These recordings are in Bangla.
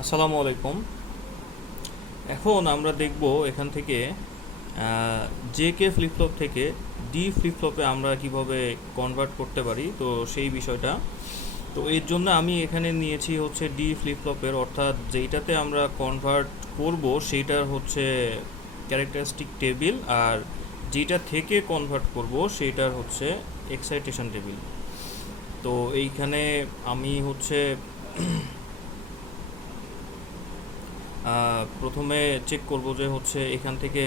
আসসালামু আলাইকুম। এখন আমরা দেখব এখান থেকে জে কে ফ্লিপ ফ্লপ থেকে ডি ফ্লিপ ফ্লপে আমরা কিভাবে কনভার্ট করতে পারি, তো সেই বিষয়টা। তো এর জন্য আমি এখানে নিয়েছি হচ্ছে ডি ফ্লিপ ফ্লপের, অর্থাৎ যেইটাতে আমরা কনভার্ট করব সেইটার হচ্ছে ক্যারেক্টারিস্টিক টেবিল, আর যেটা থেকে কনভার্ট করব সেইটার হচ্ছে এক্সাইটেশন টেবিল। তো এইখানে আমি হচ্ছে প্রথমে চেক করব যে হচ্ছে এখান থেকে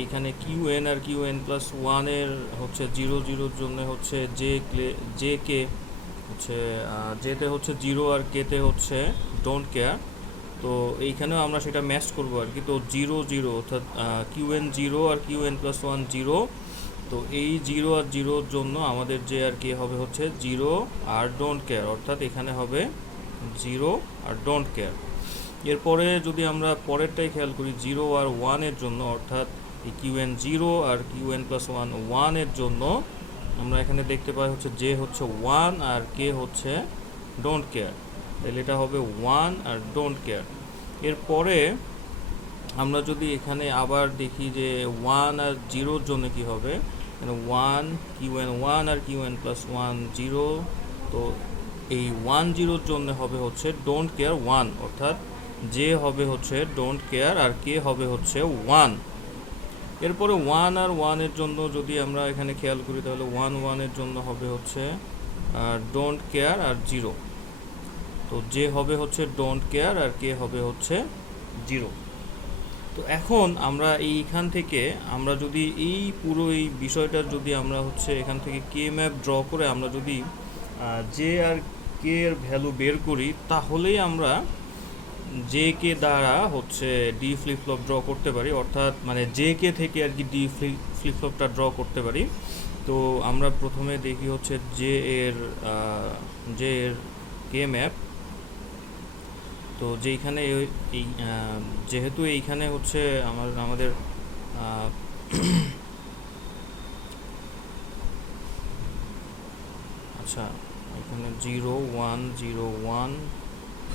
এইখানে কিউ এন আর কিউ এন প্লাস ওয়ানের হচ্ছে জিরো জিরোর জন্য হচ্ছে জে কে হচ্ছে জেতে হচ্ছে জিরো আর কেতে হচ্ছে ডোন্ট কেয়ার। তো এইখানেও আমরা সেটা ম্যাচ করবো আর কি। তো জিরো জিরো অর্থাৎ কিউ এন জিরো আর Q N plus one zero. তো এই জিরো আর জিরোর জন্য আমাদের যে আর কে হবে হচ্ছে জিরো আর ডোন্ট কেয়ার, অর্থাৎ এখানে হবে জিরো আর ডোন্ট কেয়ার। এরপরে যদি আমরা পরেরটাই খেয়াল করি জিরো আর ওয়ানের জন্য, অর্থাৎ এই কিউ এন জিরো আর কিউ এন প্লাস ওয়ান ওয়ানের জন্য আমরা এখানে দেখতে পাই হচ্ছে যে হচ্ছে ওয়ান আর কে হচ্ছে ডোন্ট কেয়ার, তাহলে এটা হবে ওয়ান আর ডোন্ট কেয়ার। এরপরে আমরা যদি এখানে আবার দেখি যে ওয়ান আর জিরোর জন্য কি হবে, ওয়ান কিউ এন ওয়ান আর Q N plus one zero. তো এই ওয়ান জিরোর জন্য হবে হচ্ছে ডোন্ট কেয়ার ওয়ান, অর্থাৎ যে হবে হচ্ছে ডোন্ট কেয়ার আর কে হবে হচ্ছে ওয়ান। এরপরে ওয়ান আর ওয়ানের জন্য যদি আমরা এখানে খেয়াল করি তাহলে ওয়ান ওয়ানের জন্য হবে হচ্ছে ডোন্ট কেয়ার আর জিরো। তো যে হবে হচ্ছে ডোন্ট কেয়ার আর কে হবে হচ্ছে জিরো। তো এখন আমরা এইখান থেকে আমরা যদি এই পুরো এই বিষয়টার যদি আমরা হচ্ছে এখান থেকে কে ম্যাপ ড্র করে আমরা যদি জে আর কে এর ভ্যালু বের করি, তাহলেই আমরা জে কে দ্বারা হচ্ছে ডি ফ্লিপ ফ্লপ ড্র করতে পারি, অর্থাৎ মানে জে কে থেকে আর কি ডি ফ্লিপ ফ্লপটা ড্র করতে পারি। তো আমরা প্রথমে দেখি হচ্ছে জে এর কে ম্যাপ। তো যেইখানে এই যেহেতু এইখানে হচ্ছে আমাদের আচ্ছা, এখানে জিরো ওয়ান জিরো ওয়ান,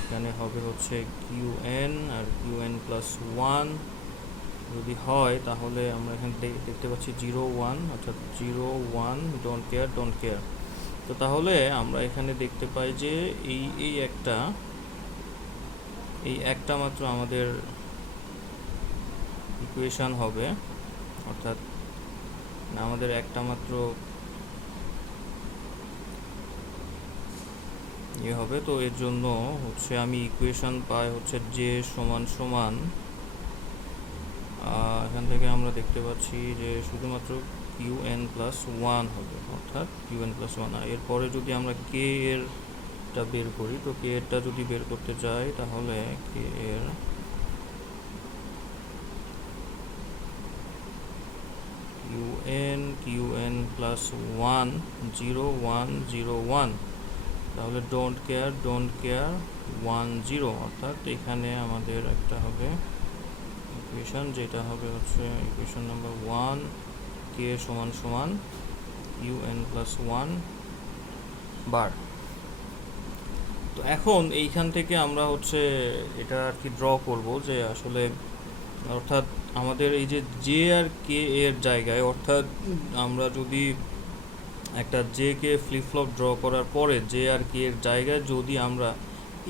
এখানে হবে হচ্ছে কিউ এন আর কিউ এন প্লাস ওয়ান যদি হয়, তাহলে আমরা এখানে দেখতে পাচ্ছি জিরো ওয়ান, অর্থাৎ zero one don't care don't care. তো তাহলে আমরা এখানে দেখতে পাই যে এই একটা মাত্র আমাদের ইকুয়েশান হবে, অর্থাৎ আমাদের একটা মাত্র হবে। তো এর জন্য হচ্ছে আমি ইকুয়েশান পাই হচ্ছে যে সমান সমান এখান থেকে আমরা দেখতে পাচ্ছি যে শুধুমাত্র কিউ এন প্লাস ওয়ান হবে, অর্থাৎ কিউ এন প্লাস ওয়ান। এরপরে যদি আমরা কে এরটা বের করি, তো কে এরটা যদি বের করতে চাই তাহলে কে এর Q N plus one zero one zero one, তাহলে ডোন্ট কেয়ার ওয়ান জিরো, অর্থাৎ এখানে আমাদের একটা হবে ইকুয়েশন, যেটা হবে হচ্ছে ইকুয়েশন নাম্বার ওয়ান, কে সমান সমান কিউ এন প্লাস ওয়ান বার। তো এখন এইখান থেকে আমরা হচ্ছে এটা আর কি ড্র করব যে আসলে, অর্থাৎ আমাদের এই যে আর কে এর জায়গায়, অর্থাৎ আমরা যদি একটা J K flip flop draw করার পরে জে আর কে এর জায়গায় যদি আমরা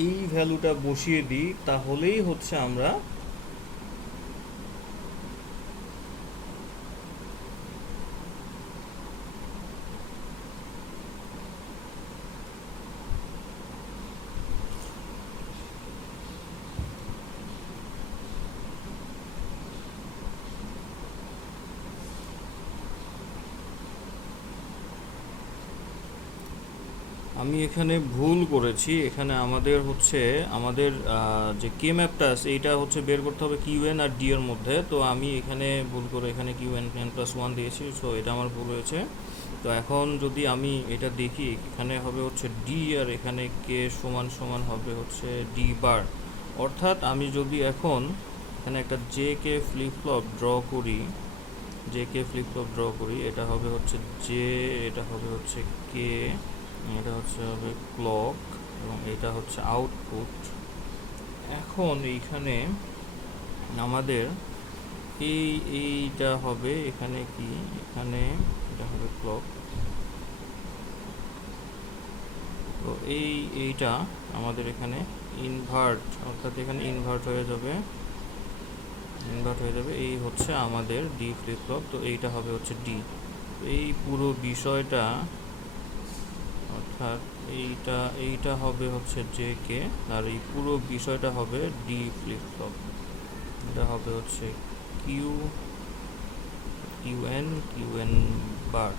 এই ভ্যালুটা বসিয়ে দিই, তাহলেই হচ্ছে আমরা আমি এখানে ভুল করেছি। এখানে আমাদের হচ্ছে আমাদের যে কে ম্যাপটা আছে এইটা হচ্ছে বের করতে হবে কিউ এন আর ডি এর মধ্যে। তো আমি এখানে ভুল করে এখানে Q N N plus one দিয়েছি, সো এটা আমার ভুল হয়েছে। তো এখন যদি আমি এটা দেখি, এখানে হবে হচ্ছে ডি আর এখানে কে সমান সমান হবে হচ্ছে ডি বার। অর্থাৎ আমি যদি এখন এখানে একটা J K flip flop draw করি, এটা হবে হচ্ছে জে, এটা হবে হচ্ছে কে, এটা হচ্ছে হবে ক্লক, এবং এটা হচ্ছে আউটপুট। এখন এইখানে আমাদের এইটা হবে এখানে কি, এখানে এটা হবে ক্লক। তো এইটা আমাদের এখানে ইনভার্ট, অর্থাৎ এখানে ইনভার্ট হয়ে যাবে, এই হচ্ছে আমাদের ডি ফ্লিপ ফ্লপ। তো এইটা হবে হচ্ছে ডি। এই পুরো বিষয়টা, অর্থাৎ এইটা হবে হচ্ছে জে কে, আর এই পুরো বিষয়টা হবে ডি ফ্লিপ ফ্লপ। এটা হবে হচ্ছে কিউ এন বার।